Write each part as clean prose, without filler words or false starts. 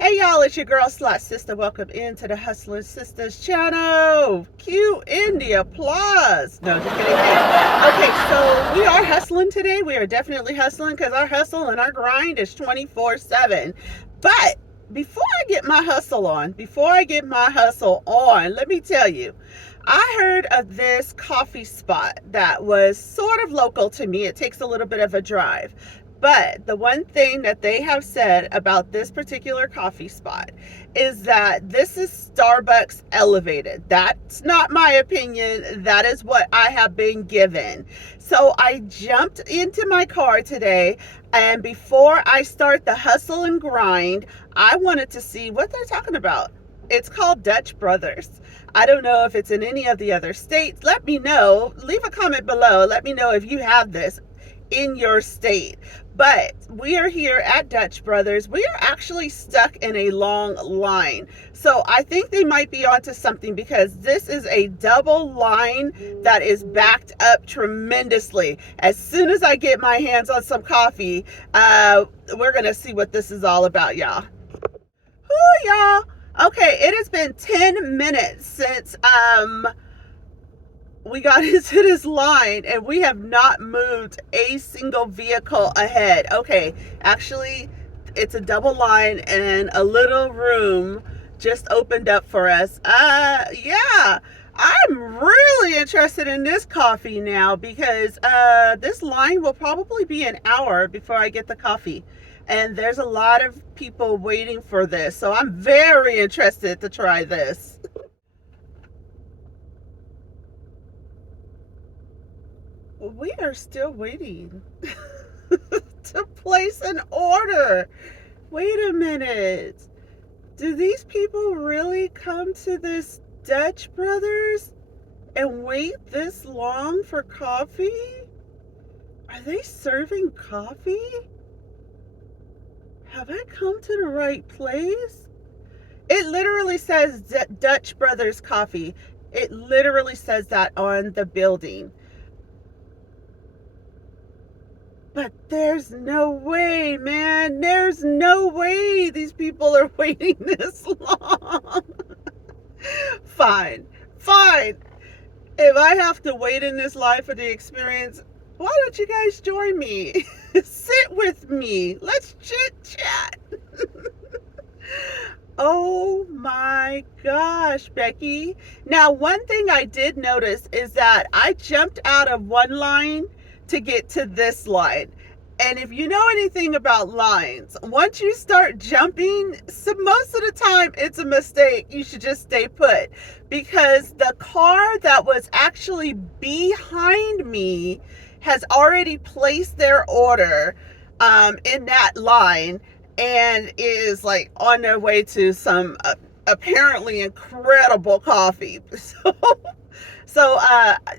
Hey y'all, it's your girl Slot Sister. Welcome into the Hustling Sisters channel. Cue in the applause. No, just kidding. Okay, so we are hustling today. We are definitely hustling because our hustle and our grind is 24/7. But before I get my hustle on, let me tell you, I heard of this coffee spot that was sort of local to me. It takes a little bit of a drive. But the one thing that they have said about this particular coffee spot is that this is Starbucks elevated. That's not my opinion. That is what I have been given. So I jumped into my car today, and before I start the hustle and grind, I wanted to see what they're talking about. It's called Dutch Brothers. I don't know if it's in any of the other states. Let me know. Leave a comment below. Let me know if you have this in your state. But we are here at Dutch Brothers. We are actually stuck in a long line. So I think they might be onto something because this is a double line that is backed up tremendously. As soon as I get my hands on some coffee, we're going to see what this is all about, y'all. Whoo, y'all. Okay, it has been 10 minutes since we got into this line and we have not moved a single vehicle ahead. Okay, actually, it's a double line and a little room just opened up for us. Yeah, I'm really interested in this coffee now because this line will probably be an hour before I get the coffee. And there's a lot of people waiting for this. So I'm very interested to try this. We are still waiting to place an order. Wait a minute. Do these people really come to this Dutch Brothers and wait this long for coffee? Are they serving coffee? Have I come to the right place? It literally says Dutch Brothers Coffee. It literally says that on the building. But there's no way, man. There's no way these people are waiting this long. Fine. Fine. If I have to wait in this line for the experience, why don't you guys join me? Sit with me. Let's chit chat. Oh my gosh, Becky. Now, one thing I did notice is that I jumped out of one line to get to this line. And if you know anything about lines, once you start jumping, so most of the time it's a mistake. You should just stay put because the car that was actually behind me has already placed their order in that line and is like on their way to some apparently incredible coffee. So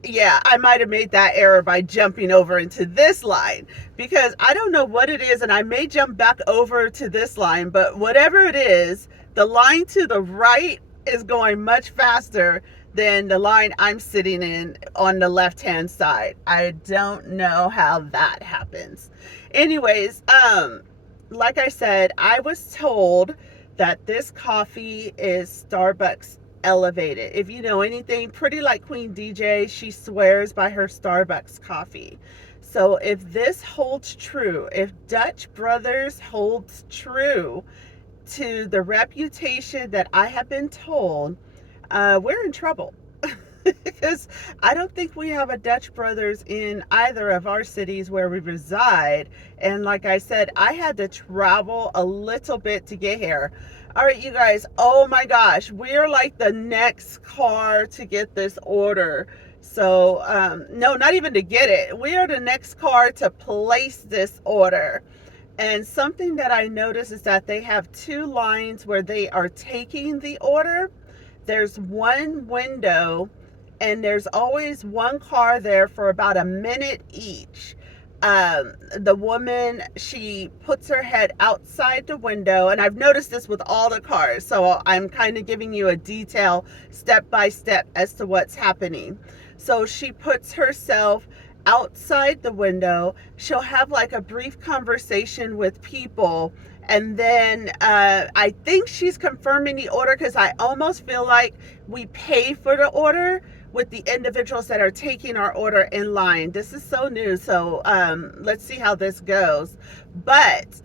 yeah, I might have made that error by jumping over into this line because I don't know what it is, and I may jump back over to this line, but whatever it is, the line to the right is going much faster than the line I'm sitting in on the left-hand side. I don't know how that happens. Anyways, like I said, I was told that this coffee is Starbucks elevated. If you know anything, pretty like Queen DJ, she swears by her Starbucks coffee. So if this holds true, if Dutch Brothers holds true to the reputation that I have been told, we're in trouble. Because I don't think we have a Dutch Brothers in either of our cities where we reside. And like I said, I had to travel a little bit to get here. All right, you guys, oh my gosh, we're like the next car to get this order. So, no, not even to get it. We are the next car to place this order. And something that I noticed is that they have two lines where they are taking the order. There's one window and there's always one car there for about a minute each. The woman, she puts her head outside the window, and I've noticed this with all the cars, so I'm kind of giving you a detail step by step as to what's happening. So she puts herself outside the window. She'll have like a brief conversation with people. And then I think she's confirming the order, because I almost feel like we pay for the order with the individuals that are taking our order in line. This is so new. So let's see how this goes. But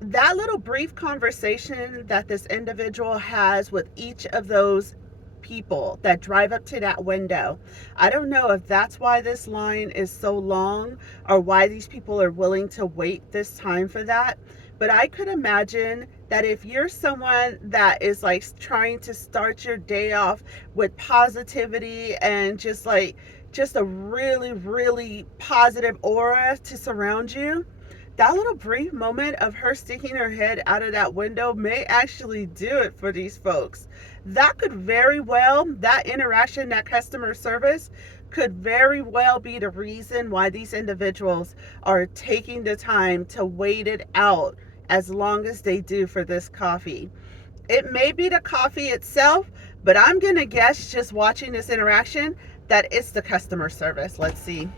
that little brief conversation that this individual has with each of those people that drive up to that window, I don't know if that's why this line is so long or why these people are willing to wait this time for that. But I could imagine that if you're someone that is like trying to start your day off with positivity and just a really, really positive aura to surround you, that little brief moment of her sticking her head out of that window may actually do it for these folks. That could very well, that interaction, that customer service could very well be the reason why these individuals are taking the time to wait it out as long as they do for this coffee. It may be the coffee itself, but I'm going to guess, just watching this interaction, that it's the customer service. Let's see.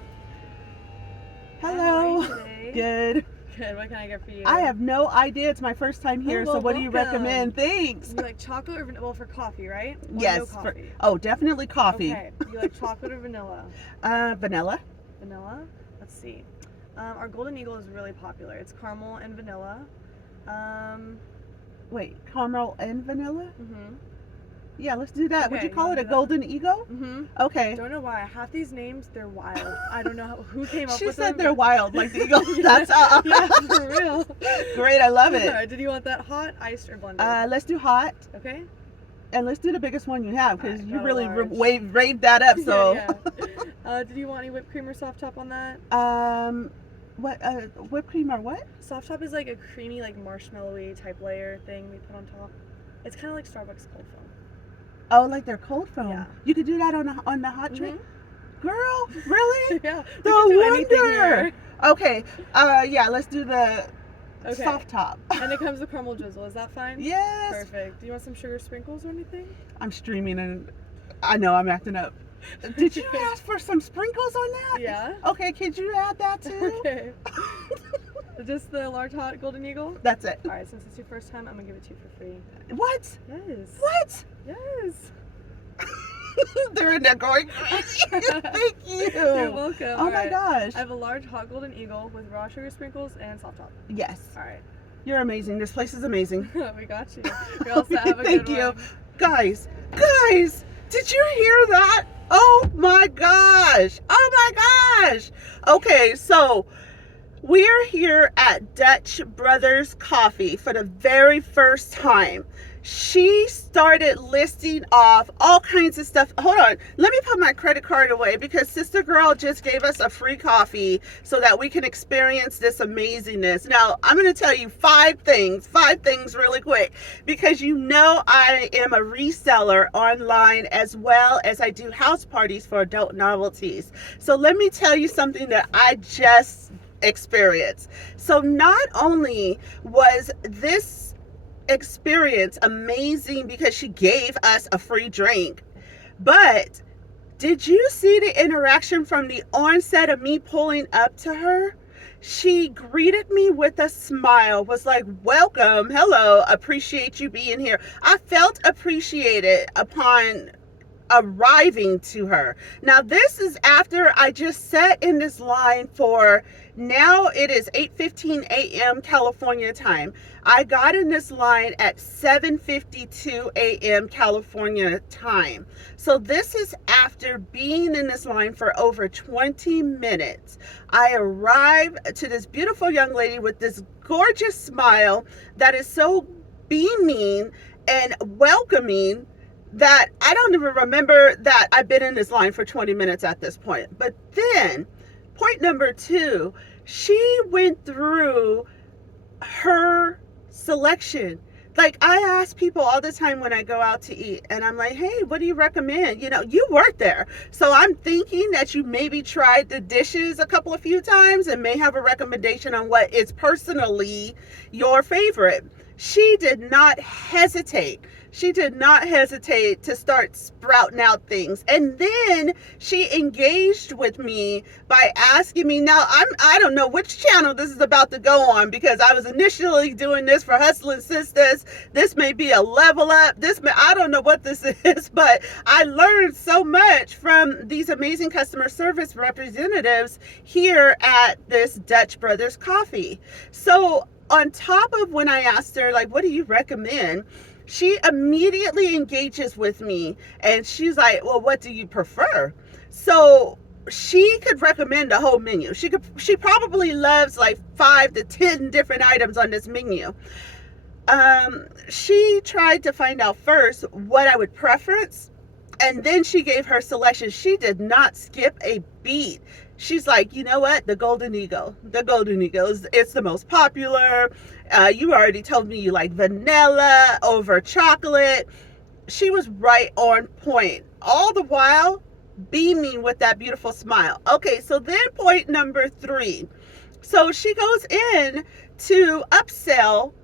Hello. Good. Good. What can I get for you? I have no idea. It's my first time here, well, so what do you welcome. recommend? Thanks. You like chocolate or vanilla for coffee, right? Or Yes. No coffee? Definitely coffee. Okay. You like chocolate or vanilla? Vanilla. Vanilla? Let's see. Our Golden Eagle is really popular. It's caramel and vanilla. Wait, caramel and vanilla? Mm-hmm. Yeah, let's do that. Would Okay, you call it a that? Golden Eagle? Mm-hmm. Okay. Don't know why. Half these names, they're wild. I don't know who came up She with said them. they're wild, like the eagle. Yeah, That's all. yeah, for real. Great, I love it. Alright, did you want that hot, iced, or blended? Let's do hot, Okay. and let's do the biggest one you have, because Alright, you got a really large. raved that up. So, Yeah. Did you want any whipped cream or soft top on that? what whipped cream or what? Soft top is like a creamy, like marshmallowy type layer thing we put on top. It's kind of like Starbucks cold foam. Oh, like their cold foam. Yeah. You could do that on the hot drink. Girl, really? Yeah. No wonder. Okay. Yeah, let's do the Okay. soft top. And it comes with caramel drizzle. Is that fine? Yes. Perfect. Do you want some sugar sprinkles or anything? I'm streaming and I know I'm acting up. Did you ask for some sprinkles on that? Yeah. Okay, could you add that too? Okay. Just the large hot Golden Eagle? That's it. All right, since it's your first time, I'm gonna give it to you for free. What? Yes. What? Yes. They're in there going crazy. Thank you. You're welcome. Oh All my right. gosh. I have a large hot Golden Eagle with raw sugar sprinkles and soft top. Yes. All right. You're amazing. This place is amazing. We got you. You're all set. Have a Thank good you. one. Guys, did you hear that? Oh my gosh. Oh my gosh. Okay, so we're here at Dutch Brothers Coffee for the very first time. She started listing off all kinds of stuff. Hold on. Let me put my credit card away, because Sister Girl just gave us a free coffee so that we can experience this amazingness. Now, I'm going to tell you five things really quick, because you know I am a reseller online as well as I do house parties for adult novelties. So let me tell you something that I just experienced. So not only was this experience amazing because she gave us a free drink, but did you see the interaction from the onset of me pulling up to her? She greeted me with a smile, was like, welcome, hello, appreciate you being here. I felt appreciated upon arriving to her. Now, this is after I just sat in this line for, now it is 8:15 a.m. California time. I got in this line at 7:52 a.m. California time. So this is after being in this line for over 20 minutes. I arrived to this beautiful young lady with this gorgeous smile that is so beaming and welcoming that I don't even remember that I've been in this line for 20 minutes at this point. But then, point number two, she went through her selection. Like, I ask people all the time when I go out to eat, and I'm like, hey, what do you recommend? You know, you work there. So I'm thinking that you maybe tried the dishes a few times and may have a recommendation on what is personally your favorite. She did not hesitate. She did not hesitate to start sprouting out things. And then she engaged with me by asking me, now I don't know which channel this is about to go on, because I was initially doing this for Hustling Sisters. This may be a level up. I don't know what this is, but I learned so much from these amazing customer service representatives here at this Dutch Brothers Coffee. So on top of when I asked her, like, what do you recommend? She immediately engages with me and she's like, well, what do you prefer? So she could recommend a whole menu. She probably loves like 5 to 10 different items on this menu. She tried to find out first what I would preference, and then she gave her selection. She did not skip a beat. She's like, you know what? The Golden Eagle. The Golden Eagle it's the most popular. You already told me you like vanilla over chocolate. She was right on point, all the while beaming with that beautiful smile. Okay, so then point number 3. So she goes in to upsell.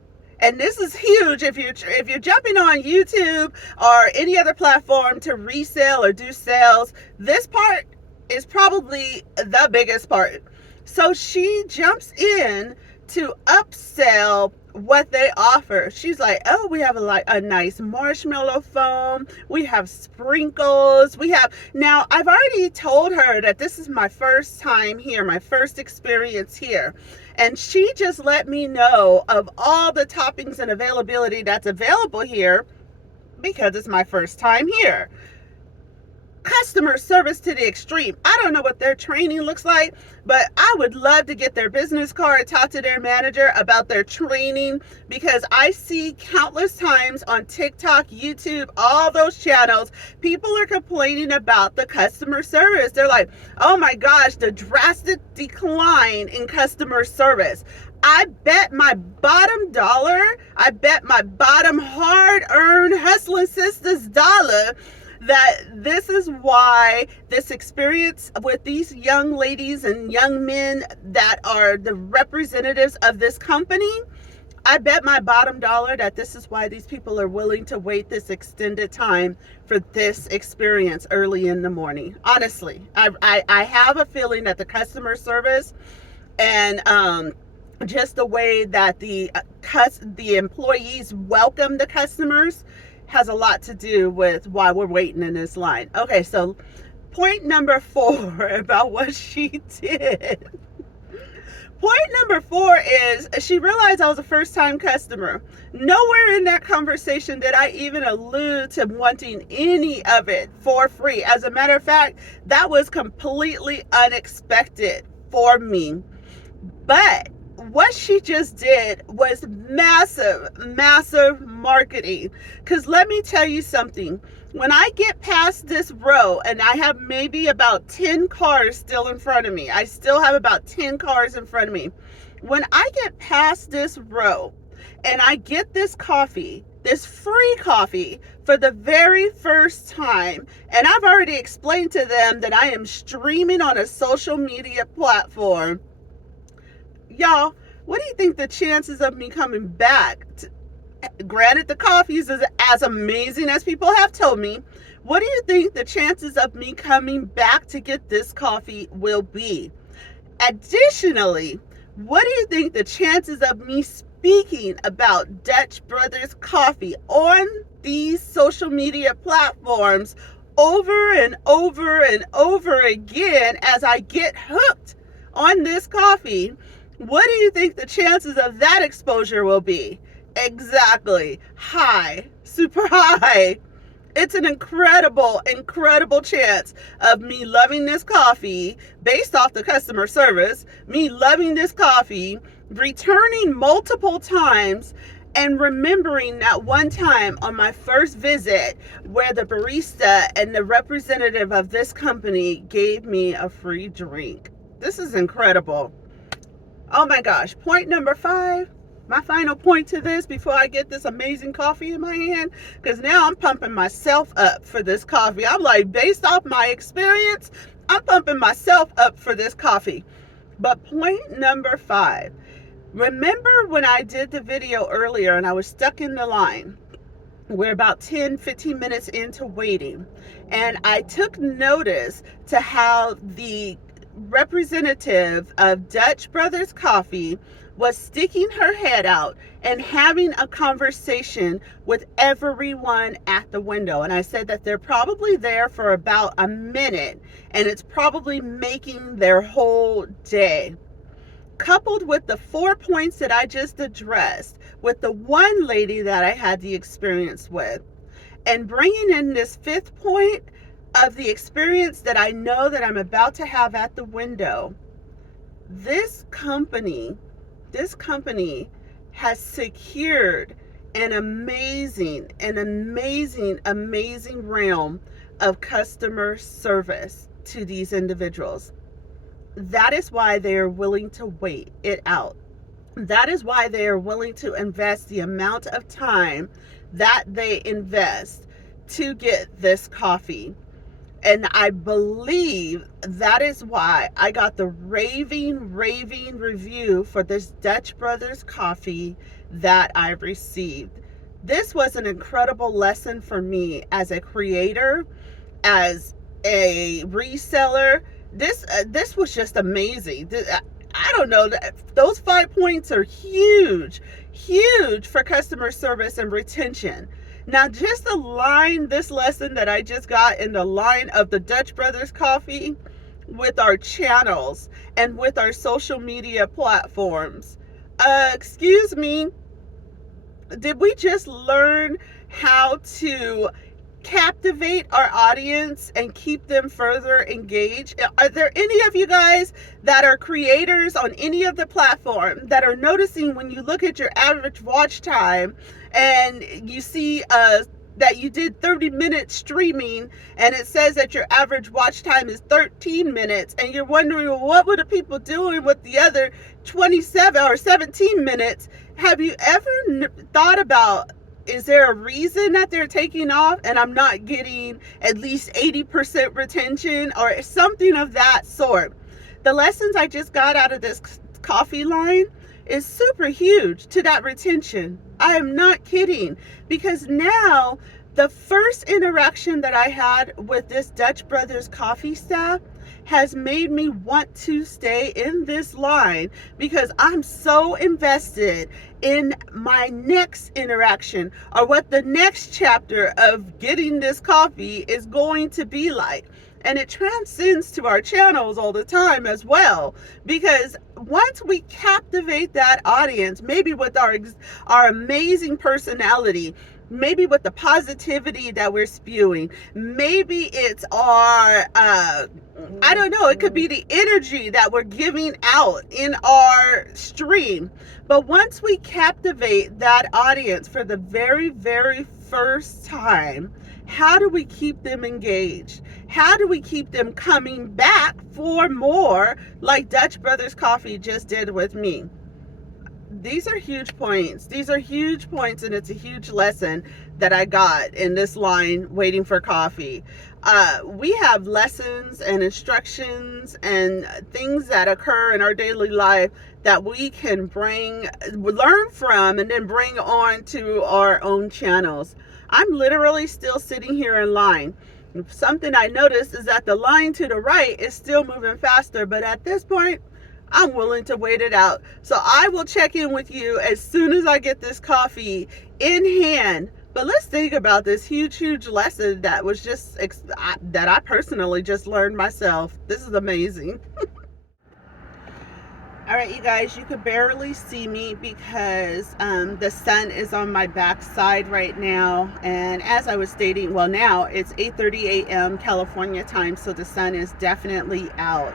And this is huge if you're jumping on YouTube or any other platform to resell or do sales. This part is probably the biggest part. So she jumps in to upsell what they offer. She's like, oh, we have a nice marshmallow foam. We have sprinkles. Now I've already told her that this is my first time here, my first experience here. And she just let me know of all the toppings and availability that's available here because it's my first time here. Customer service to the extreme. I don't know what their training looks like, but I would love to get their business card, talk to their manager about their training, because I see countless times on TikTok, YouTube, all those channels, people are complaining about the customer service. They're like, oh my gosh, the drastic decline in customer service. I bet my bottom dollar, I bet my bottom hard-earned Hustling Sisters dollar that this is why this experience with these young ladies and young men that are the representatives of this company, I bet my bottom dollar that this is why these people are willing to wait this extended time for this experience early in the morning. Honestly, I have a feeling that the customer service and just the way that the employees welcome the customers has a lot to do with why we're waiting in this line. Okay, so point number 4 about what she did. Point number 4 is she realized I was a first-time customer. Nowhere in that conversation did I even allude to wanting any of it for free. As a matter of fact, that was completely unexpected for me. But what she just did was massive marketing. Because let me tell you something. When I get past this row and I have maybe about 10 cars still in front of me, I still have about 10 cars in front of me. When I get past this row and I get this coffee, this free coffee for the very first time, and I've already explained to them that I am streaming on a social media platform, y'all, what do you think the chances of me coming back? Granted, the coffee is as amazing as people have told me. What do you think the chances of me coming back to get this coffee will be? Additionally, what do you think the chances of me speaking about Dutch Brothers Coffee on these social media platforms over and over and over again as I get hooked on this coffee? What do you think the chances of that exposure will be? Exactly. High. Super high. It's an incredible chance of me loving this coffee based off the customer service, me loving this coffee, returning multiple times, and remembering that one time on my first visit where the barista and the representative of this company gave me a free drink. This is incredible. Oh my gosh. Point number 5. My final point to this before I get this amazing coffee in my hand, because now I'm pumping myself up for this coffee. I'm like, based off my experience, I'm pumping myself up for this coffee. But point number 5, remember when I did the video earlier and I was stuck in the line? We're about 10-15 minutes into waiting, and I took notice to how the representative of Dutch Brothers Coffee was sticking her head out and having a conversation with everyone at the window. And I said that they're probably there for about a minute, and it's probably making their whole day. Coupled with the 4 points that I just addressed, with the one lady that I had the experience with, and bringing in this 5th point of the experience that I know that I'm about to have at the window, this company has secured an amazing realm of customer service to these individuals. That is why they are willing to wait it out. That is why they are willing to invest the amount of time that they invest to get this coffee. And I believe that is why I got the raving review for this Dutch Brothers coffee that I received. This was an incredible lesson for me as a creator, as a reseller. This was just amazing. I don't know, those 5 points are huge for customer service and retention. Now, just align this lesson that I just got in the line of the Dutch Brothers Coffee with our channels and with our social media platforms. Excuse me, did we just learn how to captivate our audience and keep them further engaged? Are there any of you guys that are creators on any of the platform that are noticing when you look at your average watch time and you see that you did 30 minutes streaming and it says that your average watch time is 13 minutes, and you're wondering, well, what were the people doing with the other 27 or 17 minutes? Have you ever thought about, is there a reason that they're taking off and I'm not getting at least 80% retention or something of that sort? The lessons I just got out of this coffee line is super huge to that retention. I am not kidding, because now the first interaction that I had with this Dutch Brothers coffee staff has made me want to stay in this line, because I'm so invested in my next interaction or what the next chapter of getting this coffee is going to be like. And it transcends to our channels all the time as well, because once we captivate that audience, maybe with our amazing personality, maybe with the positivity that we're spewing, maybe it's our I don't know, it could be the energy that we're giving out in our stream. But once we captivate that audience for the very first time, how do we keep them engaged? How do we keep them coming back for more, like Dutch Brothers Coffee just did with me? These are huge points. These are huge points, and it's a huge lesson that I got in this line waiting for coffee. We have lessons and instructions and things that occur in our daily life that we can learn from, and then bring on to our own channels. I'm literally still sitting here in line. Something I noticed is that the line to the right is still moving faster, but at this point, I'm willing to wait it out. So I will check in with you as soon as I get this coffee in hand. But let's think about this huge lesson that was just that I personally just learned myself. This is amazing. All right, you guys, you could barely see me because the sun is on my backside right now. And as I was stating, well, now it's 8:30 a.m. California time, so the sun is definitely out.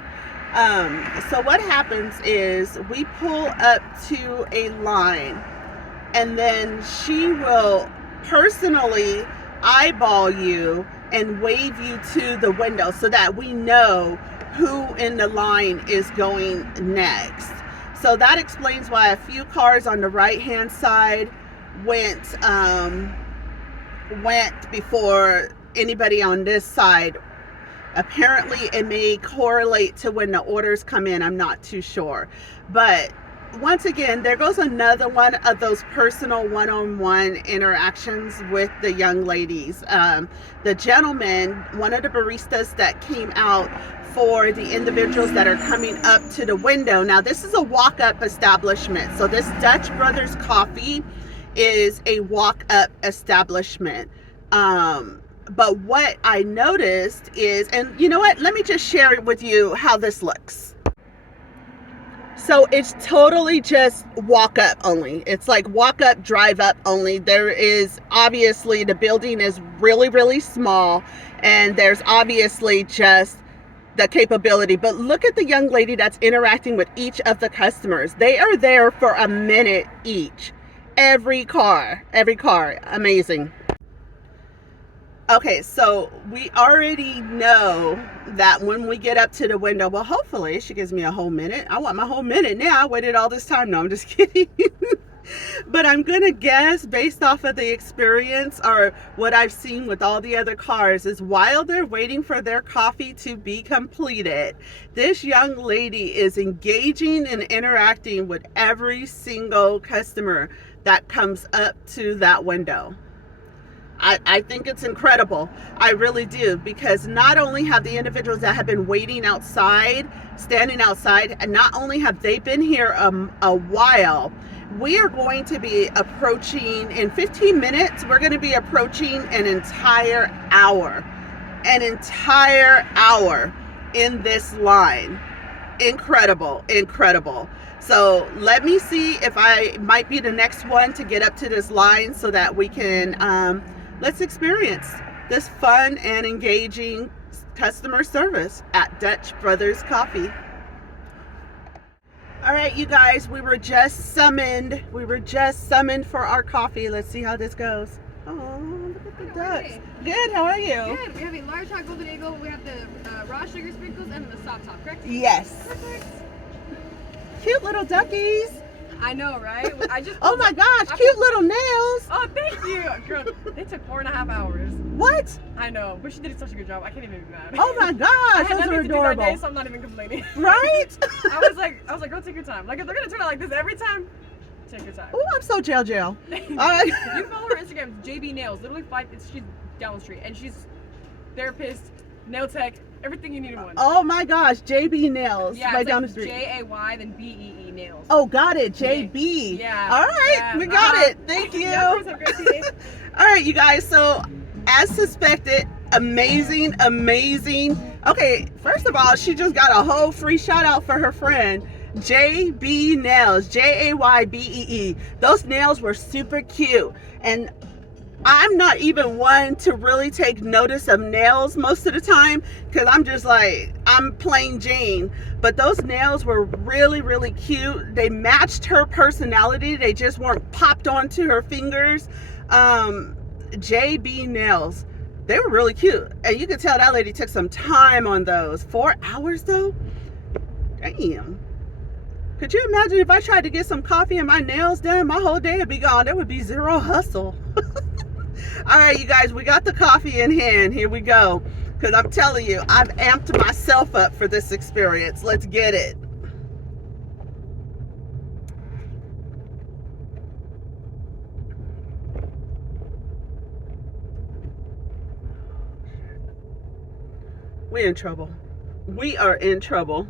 So what happens is we pull up to a line, and then she will personally eyeball you and wave you to the window so that we know who in the line is going next. So that explains why a few cars on the right hand side went before anybody on this side. Apparently it may correlate to when the orders come in, I'm not too sure. But once again, there goes another one of those personal one-on-one interactions with the young ladies. The gentleman, one of the baristas that came out for the individuals that are coming up to the window. Now, this is a walk-up establishment. So this Dutch Brothers Coffee is a walk-up establishment. But what I noticed is, and you know what? Let me just share with you how this looks. So it's totally just walk up only. It's like walk up, drive up only. There is obviously, the building is really, really small, and there's obviously just the capability. But look at the young lady that's interacting with each of the customers. They are there for a minute each. Every car, amazing. Okay, so we already know that when we get up to the window, well, hopefully she gives me a whole minute. I want my whole minute now. I waited all this time. No, I'm just kidding. But I'm going to guess, based off of the experience or what I've seen with all the other cars, is while they're waiting for their coffee to be completed, this young lady is engaging and interacting with every single customer that comes up to that window. I think it's incredible. I really do, because not only have the individuals that have been waiting outside, standing outside, and not only have they been here a while, we are going to be approaching, in 15 minutes, we're going to be approaching an entire hour in this line. Incredible. So let me see if I might be the next one to get up to this line so that we can let's experience this fun and engaging customer service at Dutch Brothers Coffee. All right, you guys, we were just summoned for our coffee. Let's see how this goes. Oh, look at the ducks. Good, how are you? Good. We have a large hot golden eagle. We have the raw sugar sprinkles and the soft top, correct? Yes. Perfect. Cute little duckies. I know, right? I just. Oh my gosh, cute little nails. Oh, thank you, girl. They took 4.5 hours. What? I know, but she did such a good job. I can't even be mad. Oh my I gosh, had those nothing are to do that adorable. day, so I'm not even complaining. Right? I was like, go take your time. Like, if they're gonna turn out like this every time, take your time. Oh, I'm so jail. All right. You can follow her Instagram, JB Nails. Literally she's down the street, and she's therapist, nail tech, everything you need in one. Oh my gosh, JB Nails, Yeah, right it's down like the street. J-A-Y, then B-E-E Nails. Oh, got it, JB. Yeah. All right, Yeah. we got it. Thank you. Yeah, of course, have a great day. All right, you guys. So, as suspected, amazing. Okay, first of all, she just got a whole free shout out for her friend. JB Nails, Jaybee. Those nails were super cute, and I'm not even one to really take notice of nails most of the time, because I'm just like, I'm plain Jane. But those nails were really, really cute. They matched her personality. They just weren't popped onto her fingers. JB Nails, they were really cute, and you could tell that lady took some time on those. 4 hours though? Damn. Could you imagine if I tried to get some coffee and my nails done? My whole day would be gone. There would be zero hustle. All right, you guys, we got the coffee in hand. Here we go. Because I'm telling you, I've amped myself up for this experience. Let's get it. We're in trouble. We are in trouble.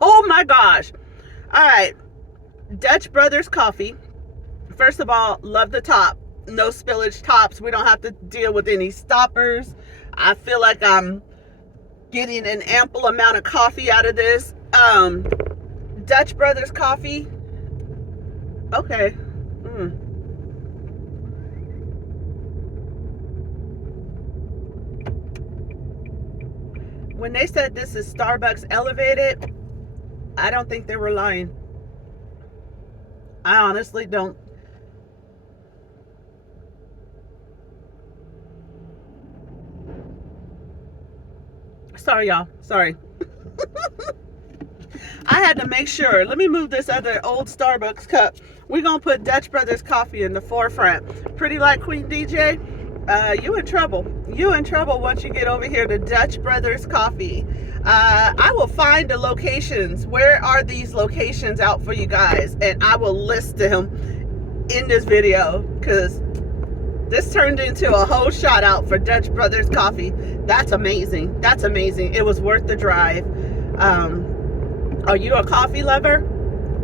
Oh my gosh. All right. Dutch Brothers Coffee. First of all, love the top. No spillage tops. We don't have to deal with any stoppers. I feel like I'm getting an ample amount of coffee out of this. Dutch Brothers Coffee. Okay. When they said this is Starbucks elevated, I don't think they were lying. I honestly don't. Sorry, y'all. Sorry. I had to make sure. Let me move this other old Starbucks cup. We're going to put Dutch Brothers Coffee in the forefront. Pretty like Queen DJ. You in trouble. You in trouble once you get over here to Dutch Brothers Coffee. I will find the locations. Where are these locations out for you guys? And I will list them in this video, because this turned into a whole shout out for Dutch Brothers Coffee. That's amazing. That's amazing. It was worth the drive. Are you a coffee lover?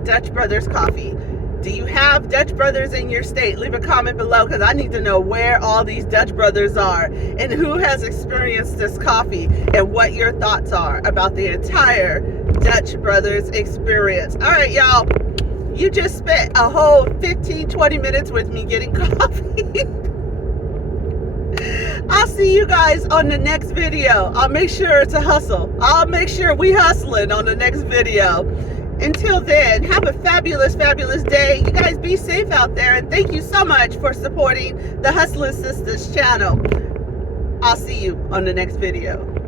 Dutch Brothers Coffee. Do you have Dutch Brothers in your state? Leave a comment below, because I need to know where all these Dutch Brothers are and who has experienced this coffee and what your thoughts are about the entire Dutch Brothers experience. All right, y'all. You just spent a whole 15-20 minutes with me getting coffee. I'll see you guys on the next video. I'll make sure to hustle. I'll make sure we hustling on the next video. Until then, have a fabulous, fabulous day. You guys be safe out there, and thank you so much for supporting the Hustling Sisters channel. I'll see you on the next video.